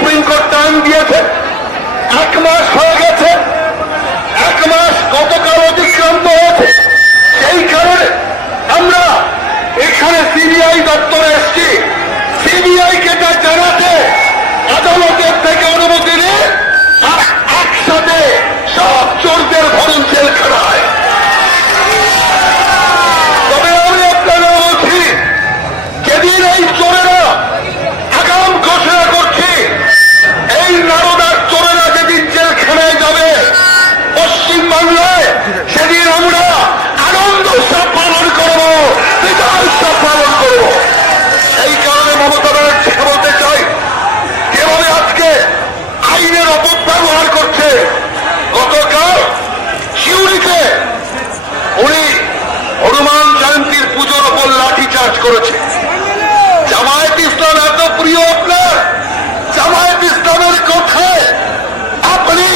Supreme court time দিয়েছে, 1 মাস হয়ে গেছে, 1 মাস গতকাল অতিক্রান্ত হয়েছে। সেই কারণে আমরা এখানে সিবিআই দপ্তরে এসেছি, সিবিআই কে তা জানাতে আদালতের থেকে অনুমতি নিয়ে একসাথে সব চোরদের ভরণ জেলখানায়। তবে আমি আপনারা বলছি, যেদিন এই চোরেরা আগাম ঘোষণা করছি, এই নারদার চোরেরা যেদিন জেলখানায় যাবে পশ্চিমবাংলায়, সেদিন আমরা আনন্দ উৎসব পালন করবো, বিজয় উৎসব পালন করবো। এই কারণে মমতা ব্যানার্জিকে বলতে চাই, যেভাবে আজকে আইনের অপব্যবহার করছে, গতকাল শিউরিতে উনি হনুমান জয়ন্তীর পুজোর ওপর লাঠিচার্জ করেছে। জামায়াত ইসলাম এত প্রিয় আপনার, জামায়াত ইসলামের কথায় আপনি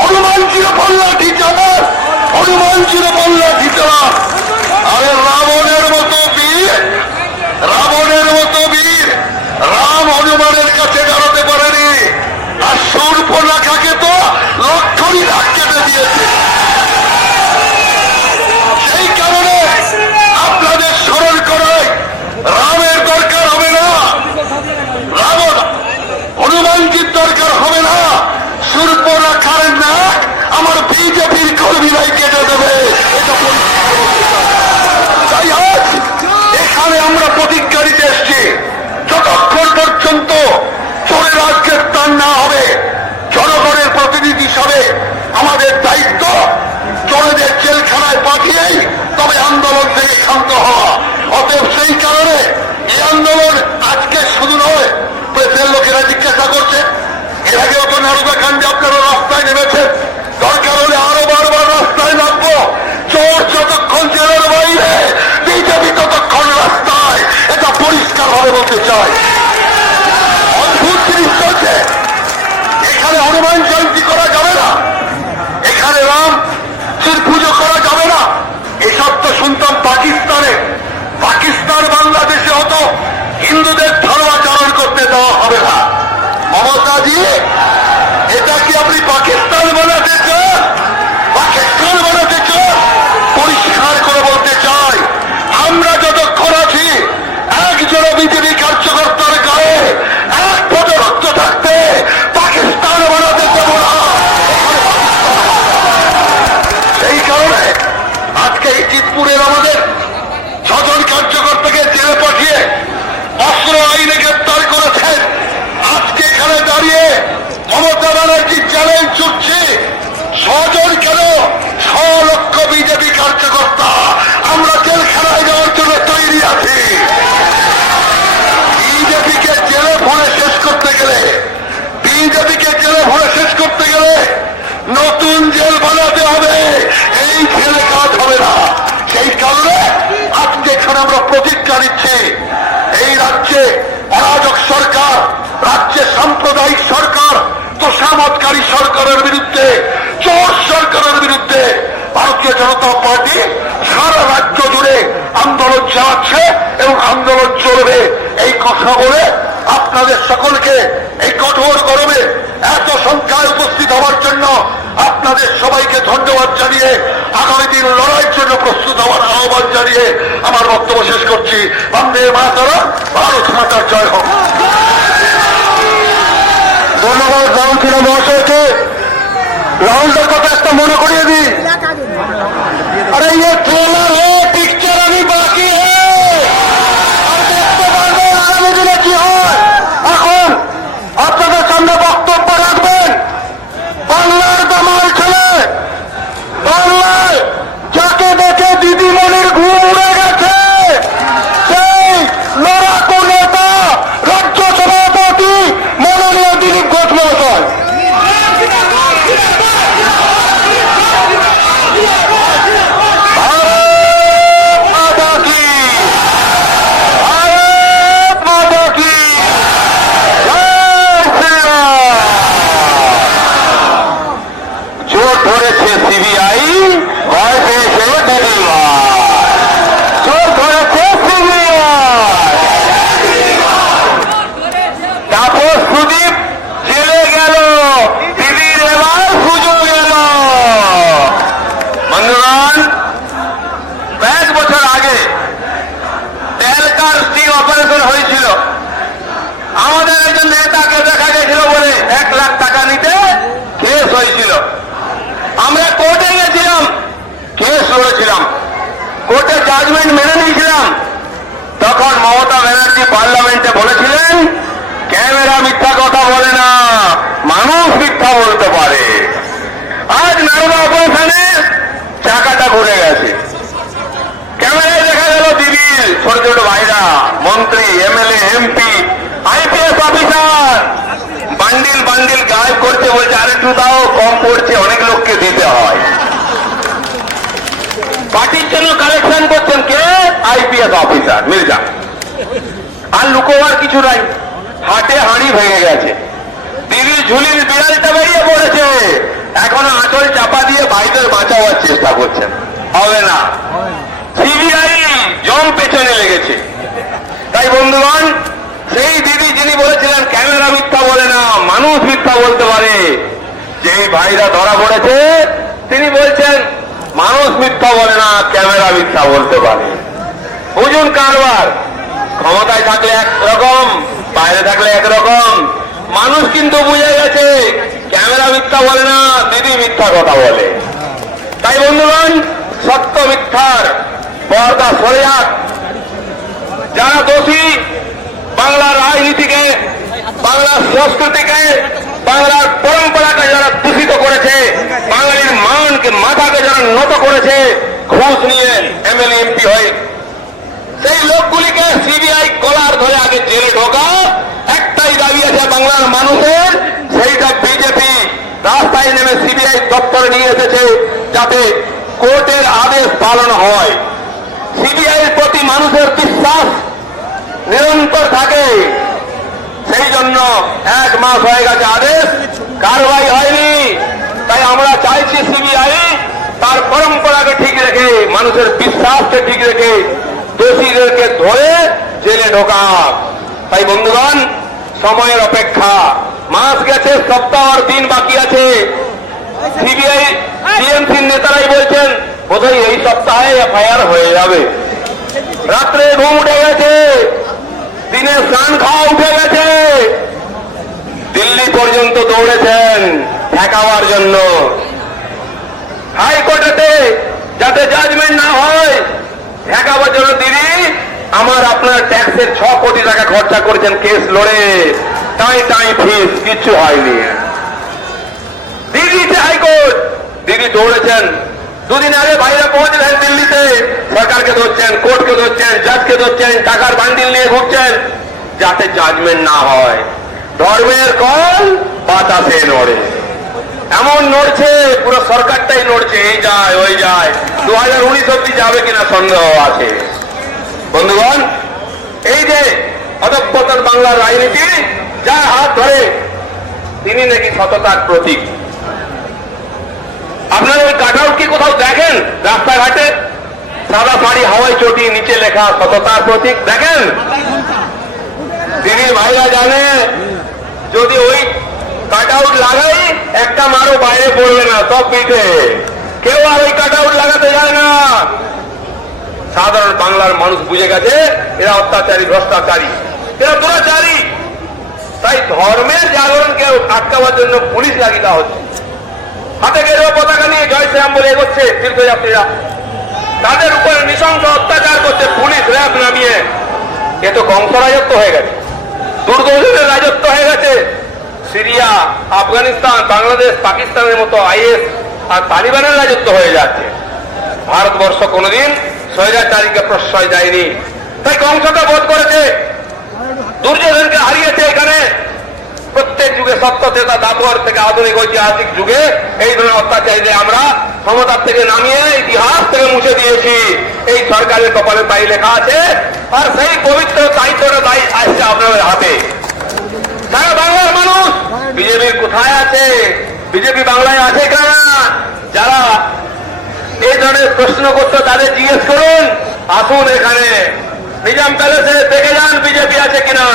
হনুমানজির ওপর লাঠি চালান, হনুমানজির ওপর লাঠি চালান। আরে রাবণের মতো বীর, রাবণের মতো বীর রাম হনুমানের কাছে দাঁড়াতে পারেনি, আর শূর্পণখাকে তো লক্ষণই রাগ কেটে দিয়েছে। সেই কারণে আপনাদের স্মরণ করায়, রামের দরকার হবে না, রাবণ হনুমানজির দরকার হবে না, শূর্পণখার নাক আমার বিজেপির কর্মীরাই কেটে দেবে। এটা তাই আজ এখানে আমরা প্রতিজ্ঞা দিতে এসছি, যতক্ষণ পর্যন্ত চোরের আজ গ্রেপ্তার না হবে, জনগণের প্রতিনিধি হিসাবে আমাদের দায়িত্ব চোরেদের জেলখানায় পাঠিয়েই তবে আন্দোলন থেকে ক্ষান্ত হওয়া। অতএব সেই কারণে এই আন্দোলন আজকে শুধু নয়, প্রেসের লোকেরা জিজ্ঞাসা করছে, এর আগেও তো নারদা কাণ্ডে আপনারা রাস্তায় নেমেছেন, দরকার হলে আরো বারবার রাস্তায় নামবো। চোর যতক্ষণ জেলের বাইরে, বিজেপি ততক্ষণ রাস্তায়, এটা পরিষ্কার ভাবে বলতে চাই। অদ্ভুত জিনিস চলছে, এখানে হনুমান জয়ন্তী করা যাবে না, এখানে রাম শির পুজো করা যাবে না, এসব তো শুনতাম পাকিস্তানে। পাকিস্তান বাংলাদেশে হতো হিন্দুদের ধর্মাচরণ করতে দেওয়া হবে না। মমতাজি, এটা কি আপনি পাকিস্তান বানাতে চান? পাকিস্তান বানাতে চান? পরিষ্কার করে বলতে চাই, আমরা যতক্ষণ আছি, একজন বিজেপি কার্যকর্তার গায়ে এক ফোঁটা রক্ত থাকতে পাকিস্তান বানাতে দেব না। সেই কারণে আজকে এই চিতপুরের আমাদের 6 জন কার্যকর্তাকে জেলে পাঠিয়ে অস্ত্র আইনে গ্রেপ্তার করেছেন। আজকে এখানে দাঁড়িয়ে মমতা ব্যানার্জি চ্যালেঞ্জ ছুটছে, 6 জন কেন, 6 লক্ষ বিজেপি কার্যকর্তা আমরা জেলখানায় যাওয়ার জন্য তৈরি আছি। বিজেপিকে জেলে ভরে শেষ করতে গেলে, বিজেপিকে জেলে ভরে শেষ করতে গেলে নতুন জেল বানাতে হবে, এই জেলে কাজ হবে না। সেই কারণে আজকে এখানে আমরা প্রতিজ্ঞা নিচ্ছি, এই রাজ্যে অরাজক সরকার, রাজ্যে সাম্প্রদায়িক সরকার, তোষামতকারী সরকারের বিরুদ্ধে, চোর সরকারের বিরুদ্ধে ভারতীয় জনতা পার্টি সারা রাজ্য জুড়ে আন্দোলন চালাচ্ছে এবং আন্দোলন চলবে। এই কথা বলে আপনাদের সকলকে এই কঠোর গরমে এত সংখ্যায় উপস্থিত হওয়ার জন্য আপনাদের সবাইকে ধন্যবাদ জানিয়ে, আগামী দিন লড়াইয়ের জন্য প্রস্তুত হওয়ার আহ্বান জানিয়ে আমার বক্তব্য শেষ করছি। বন্দে মাতরম, ভারত মাতার জয় হোক। ধন্যবাদ রাহুল সিনহা মহাশয়কে। রাহুলদের কথা একটা মনে করিয়ে দিই, আরে ये ट्रेलर है, पिक्चर अभी बाकी है, আর দেখতে পারবেন আগামী দিনে কি হয়। এখন আপনাদের সামনে বক্তব্য রাখবেন বাংলার দামাল ছেলে, বাংলায় যাকে দেখে দিদিমণির ঘুম উড়ে গেছে, সেই লড়াকু নেতা রাজ্য সভাপতি মাননীয় দিলীপ ঘোষ মহাশয়। भारत কেস লড়েছিলাম, কোর্টের জাজমেন্ট মেনে নিয়েছিলাম, তখন মমতা ব্যানার্জি পার্লামেন্টে বলেছিলেন ক্যামেরা মিথ্যা কথা বলে না, মানুষ মিথ্যা বলতে পারে। আজ নারদা অপারেশনে চাকাটা ঘুরে গেছে, ক্যামেরায় দেখা গেল দিদির ছোট ছোট ভাইরা, মন্ত্রী, MLA, MP, IPS officer bundle bundle গায়েব করছে, বলছে আরে একটু দাও, কম পড়ছে, অনেক লোককে দিতে হয়। পার্টির জন্য কালেকশন করছেন কে? IPS officer Mirza. আর লুকোবার কিছু নাই, হাটে হাঁড়ি ভেঙে গেছে, দিদির ঝুলির বিড়ালটা বেরিয়ে পড়েছে, এখনো আঁচল চাপা দিয়ে ভাইদের বাঁচাবার চেষ্টা করছেন, হবে না। সিবিআই জম পেছনে লেগেছে। তাই বন্ধুগণ, সেই দিদি যিনি বলেছিলেন ক্যামেরা মিথ্যা বলে না, মানুষ মিথ্যা বলতে পারে, যেই ভাইরা ধরা পড়েছে তিনি বলছেন মানুষ মিথ্যা বলে না, ক্যামেরা মিথ্যা বলতে পারে। বুঝুন কারবার, ক্ষমতায় থাকলে একরকম, বাইরে থাকলে একরকম। মানুষ কিন্তু বুঝে গেছে ক্যামেরা মিথ্যা বলে না, দিদি মিথ্যা কথা বলে। তাই বন্ধুগণ, সত্য মিথ্যার পর্দা সরে যাক। যারা দোষী, বাংলার রাজনীতিকে, বাংলার সংস্কৃতিকে, বাংলার পরম্পরাকে যারা দূষিত করেছে, বাঙালির মানকে, মাথাকে যারা নত করেছে, ঘুষ নিয়ে এমএলএ এমপি হয়ে, সেই লোকগুলিকে সিবিআই কলার ধরে আগে জেলে ঢোকা। একটাই দাবি আছে বাংলার মানুষের, সেইটা বিজেপি রাস্তায় নেমে সিবিআই দপ্তরে নিয়ে এসেছে, যাতে কোর্টের আদেশ পালন হয়। সিবিআইয়ের প্রতি মানুষের বিশ্বাস নিরন্তর থাকে, সেই জন্য 1 মাস হয়ে গেছে আদেশ, কারবাই হয়নি। তাই আমরা চাইছি সিবিআই তার পরম্পরাকে ঠিক রেখে, মানুষের বিশ্বাসকে ঠিক রেখে দোষীদেরকে ধরে জেলে ঢোকাক। তাই বন্ধুগণ, সময়ের অপেক্ষা, মাস গেছে, সপ্তাহ আর দিন বাকি আছে। সিবিআই টিএমসির নেতারাই বলছেন বোধহয় এই সপ্তাহে এফআইআর হয়ে যাবে। রাত্রে ঘুম উঠে গেছে, দিনে স্নান খাওয়া উঠে গেছে, দিল্লি পর্যন্ত দৌড়েছেন ঠেকাবার জন্য। হাইকোর্টেতে যাতে জাজমেন্ট না হয়, ঠেকাবার জন্য দিদি আমার আপনার ট্যাক্সের 6 কোটি টাকা খরচা করেছেন কেস লড়ে, টাই টাই ফিস, কিচ্ছু হয়নি। দিদিতে হাইকোর্ট, দিদি দৌড়েছেন। দুদিন আগে ভাইরা পৌঁছেছেন দিল্লিতে, সরকারকে ধরছেন, কোর্টকে ধরছেন, জাজকে ধরছেন, টাকার বান্ডিল নিয়ে ঘুরছেন, যাতে জাজমেন্ট না হয়। ধর্মের কল বাতাসে নড়ে, এমন নড়ছে, পুরো সরকারটাই নড়ছে, এই যায় ওই যায়। 2019 অব্দি যাবে কিনা সন্দেহ আছে। বন্ধুগণ, এই যে অধঃপতন বাংলার রাজনীতি, যার হাত ধরে তিনি নাকি সততার প্রতীক। আপনারা ওই কাটআউট কি কোথাও দেখেন? রাস্তাঘাটে সাদা শাড়ি, হাওয়াই চটি, নিচে লেখা সততার প্রতীক দেখেন? দিদি ভাইরা জানে যদি ওই কাটআউট লাগাই, একটা মারও বাইরে পড়বে না, সব পিঠে। কেউ আর ওই কাটআউট লাগাতে যায় না। সাধারণ বাংলার মানুষ বুঝে গেছে এরা অত্যাচারী, ভ্রষ্টাচারী, এরা দুরাচারী। তাই ধর্মের জাগরণকে আটকাবার জন্য পুলিশ লাগিয়ে দেওয়া হচ্ছে। হাতে গেরুয়া পতাকা নিয়ে জয় শ্রীরাম বলে এগোচ্ছে তীর্থযাত্রীরা, তাদের উপরে নৃশংস অত্যাচার করছে পুলিশ, র্যাব নামিয়ে। এ তো কংস রাজত্ব হয়ে গেছে, দুর্যোধনের রাজত্ব হয়ে গেছে। সিরিয়া, আফগানিস্তান, বাংলাদেশ, পাকিস্তানের মতো আইএস আর তালিবানের রাজত্ব হয়ে যাচ্ছে। ভারতবর্ষ কোনদিন স্বৈরাচারীকে প্রশ্রয় দেয়নি। তাই কংসকে বধ করেছে, দুর্যোধনকে হারিয়েছে। এখানে প্রত্যেক যুগে, সত্যতেতা দাপর থেকে আধুনিক ঐতিহাসিক যুগে এই ধরনের অত্যাচারীদের আমরা ক্ষমতার থেকে নামিয়ে ইতিহাস থেকে মুছে দিয়েছি। এই সরকারের কপালে তাই লেখা আছে, আর সেই পবিত্র দায়িত্বটা তাই আসছে আপনাদের হাতে। সারা বাংলার মানুষ বিজেপির কোথায় আছে? বিজেপি বাংলায় আছে কারা? যারা এই ধরনের প্রশ্ন করতো তাদের জিজ্ঞেস করুন, আসুন এখানে নিজাম প্যালেসে দেখে যান বিজেপি আছে কিনা।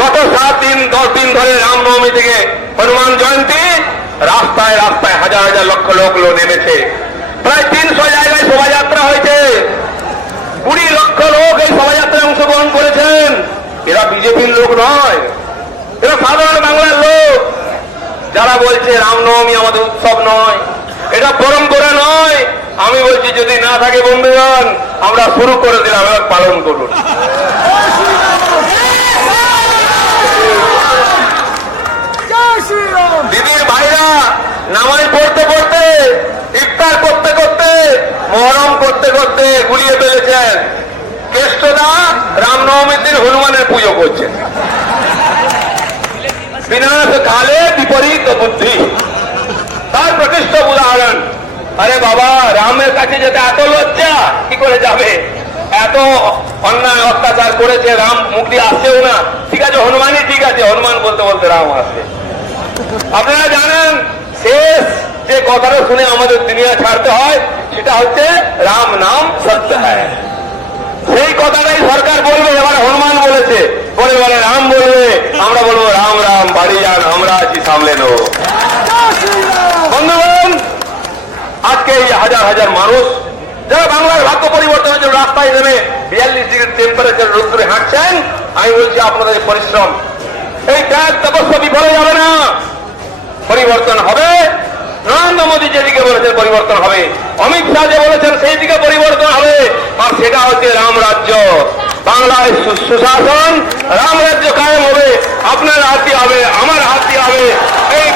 গত 7 দিন 10 দিন ধরে রামনবমী থেকে হনুমান জয়ন্তী, রাস্তায় রাস্তায় হাজার হাজার লক্ষ লোক নেমেছে। প্রায় 300 জায়গায় শোভাযাত্রা হয়েছে, 20 লক্ষ লোক এই শোভাযাত্রায় অংশগ্রহণ করেছেন। এরা বিজেপির লোক নয়, এরা সাধারণ বাংলার লোক, যারা তারা বলছে রামনবমী আমাদের উৎসব নয়, এটা পরম্পরা নয়। আমি বলছি যদি না থাকে বন্ধুগণ, আমরা শুরু করে দিলাম, এবার পালন করুন। দিদির ভাইরা নামাজ পড়তে পড়তে, ইফতার করতে করতে, মহরম করতে করতে গুলিয়ে ফেলেছেন। কেষ্টদা রামনবমীর দিন হনুমানের পুজো করছেন। বিনাশ কালে বিপরীত বুদ্ধি, তার প্রকৃষ্ট উদাহরণ। আরে বাবা, রামের কাছে যেতে এত লজ্জা, কি করে যাবে? এত অন্যায় অত্যাচার করেছে, রাম মুখ দিয়ে আসছেও না। ঠিক আছে, হনুমানই ঠিক আছে, হনুমান বলতে বলতে রাম আসছে। আপনারা জানেন শেষ যে কথাটা শুনে আমাদের দুনিয়া ছাড়তে হয় সেটা হচ্ছে রাম নাম সত্য হয়। সেই কথাটাই সরকার বলবে, এবার হনুমান বলেছে, পরে বলে রাম বলবে, আমরা বলবো রাম রাম বাড়ি যান, আমরা আছি সামলে নেব। বন্ধুগণ, আজকে এই হাজার হাজার মানুষ যারা বাংলার ভাগ্য পরিবর্তনের জন্য রাস্তায় নেমে 42 ডিগ্রি টেম্পারেচার রোদ্দুরে হাঁটছেন, আমি বলছি আপনাদের পরিশ্রম, এই ত্যাগ তপস্যা বিফলে যাবে না, পরিবর্তন হবে। নরেন্দ্র মোদী যেদিকে বলেছেন পরিবর্তন হবে, অমিত শাহ যে বলেছেন সেই দিকে পরিবর্তন হবে, আর সেটা হচ্ছে রাম রাজ্য। বাংলায় সুশাসন, রাম রাজ্য কায়েম হবে। আপনার হাত দিয়ে হবে, আমার হাত দিয়ে হবে, এই